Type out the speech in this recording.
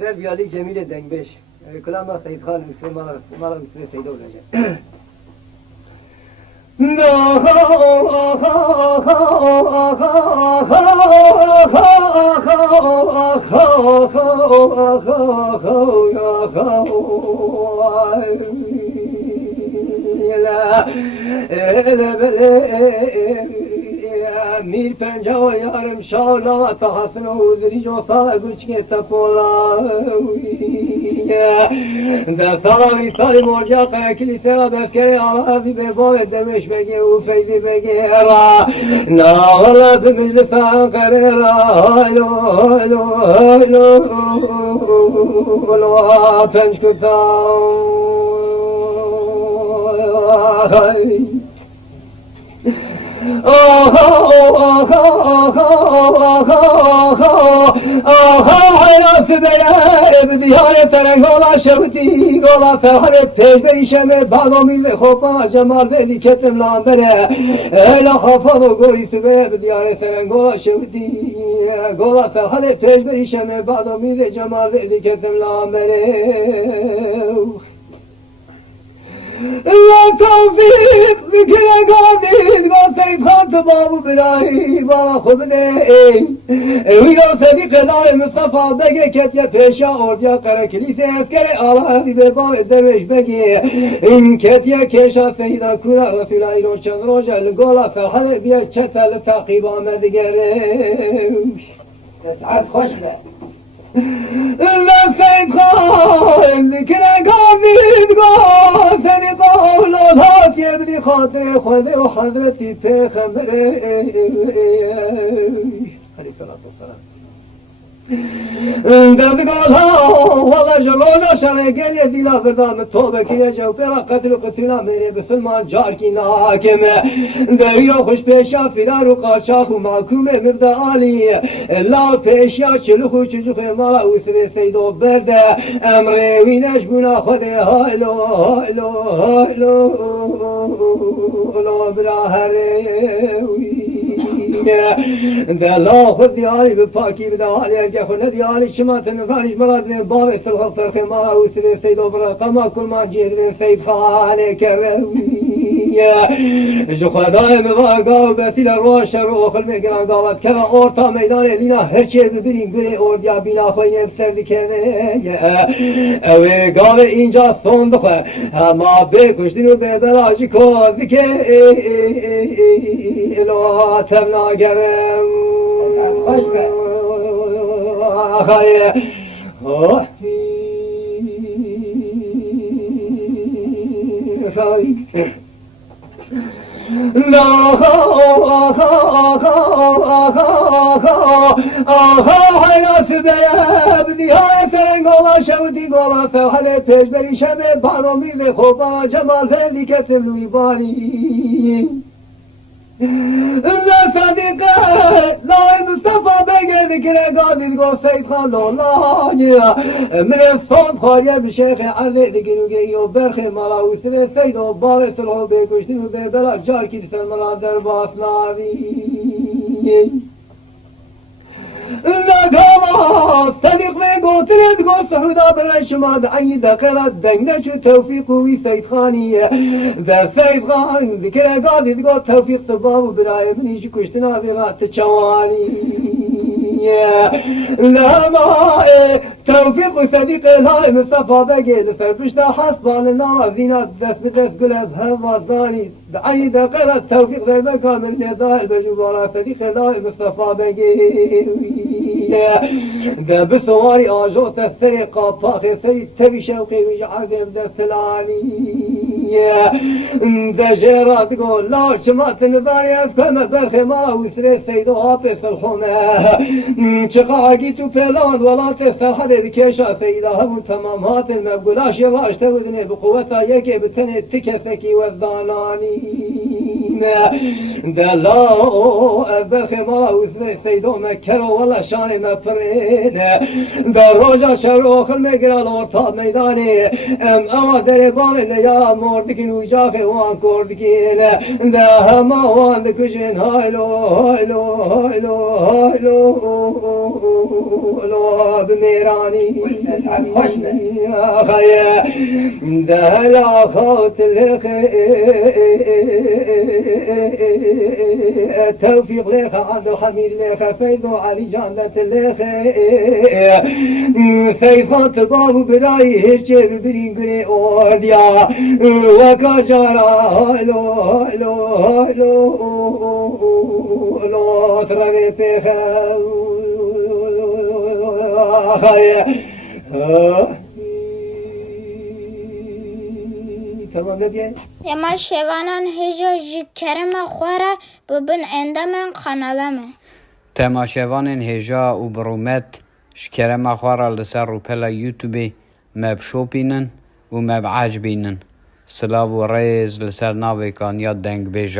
Güzel bir Ali Cemile Dengbeş. Kılama Seyit Khan Hüsnü Mala Hüsnü Seyit olacak. Mir penca yarım şavla tahasına uzri josa güçke tapola da salavi salim ocak kilise befkere alazi bebole demiş bege ufeydi bege ra nağla bimizli fankare ra haylo haylo haylo haylo penç kutam hayrat beye ebdiyane tereng ola şevti ola ferharet pejber işeme bağlamil hopa cemal veli ketim lambere ela hafalı goyisi be ebdiyane tereng ola şevti ola ferharet pejber işeme bağlamil cemal veli ketim lambere Ya tevfik zikre gâdid gâsey kântı bâbu bilâhi bâ khubne Evîlâ sedik elâ Mustafa bege ketye peşâ ordiya kare kilise eskere ağlâ dibe bâ derveş bege ketye keşâ seyda kura Rasûlâ ilon çen rojel gâlâ ferhale biye çetel takib âmed gereş Es'ad hoş be إلا سيكون ذكرى قابل سني قولات يبني خاطر خذي وحضرتي في خمري عليه الصلاة والسلام Derdi gala valla jalona şare gele dila verdam tobe kile jav pera qatl qatila mere Müslüman jar ki nakeme deviyo hoş peşa filaru qaşa mahkume mirda ali la peşa çluhu çocuk mala usre seydo berde emre vineş guna khode haylo haylo haylo lo brahare de la khud diyali be paki be dali خونه دیاری شما تنفانش مراد من باب سلخ فرخ ما وسر سيد وبرا قما كل ما جيد من سيد خانه كروية جو خدای مواقع بسیل روش رو خل میگن قاوت کرا اورتا میدان لینا هر چیز ببینیم بره اوریا بینا خوینه سرد کنه اوه قاوه اینجا سون بخواه اما بکشتین و به بلاجی کوزی که الو تبنا گرم خوش به خايه لا hayat beyab nihayet rengola şevdi gola fehale pejberi şeme baromi ve khoba cemal veliketim luibani İlla sadika la Mustafa bege zikre gadid go Seyid Khan Allah من صوت خاریه به شیخ عرضه دیگرو گیو برخی مالا وسره سید و بار سلحو بکشتی و به بلا جار کی بسن ملا در باسلاوی لگاما صدیق به گوترد گو سهودا برای شما دعی دقیقت دنگه چو توفیق وی سید خانیه در سید خان ذکر گادید گو توفیق تباب برای منیش کشتنا بیغات چوانی لما توفيق صديق الهي مصطفى بقيل فربشتا حسبان النازينات دس بدس قلب هالوزاني دعي دقيقة توفيق ذي مكان من نداء البجوبارة صديق الهي مصطفى بقيل ده بسواري آجوت السرقة باخر سيد تبي شوقي ويجعل ذي بدس العالي ده جيرات قول لا شمات نباري أفكم برخي ما وسري سيدو هابس الخونه چقاقی تو فلان ولات سرحد کشا سیدا همون تمامات المبگولاش یواش تودنه بقوتا یکی بتنه تکسکی و زانانی دلا برخی ما وزنه سیدو مکر ولا شان مپرین در روژا شر آخر مگرال ارتا میدانی ام اما در بانه یا مردکین و جاخه وان کردکین ده همه وان دکشن هایلو هایلو هایلو هایلو لو بمیرانی خيا دهلا خاط لك توفيق لك عبد الحميد لك فيض علي جنة لك سيفات باب براي هشي ببرين قري أوديا وكجارا لو لو لو لو ترغي بخير تمام نبيه يما شوانان هجا جي کرم خوره ببن اندمن قنالمه تماشاوان هجا و برومت شکرم خوارا لسر رو پلا یوتیوبی مب شوپینن و مب عجبینن سلاو و ریز لسر ناوی کان یاد دنگ بیجا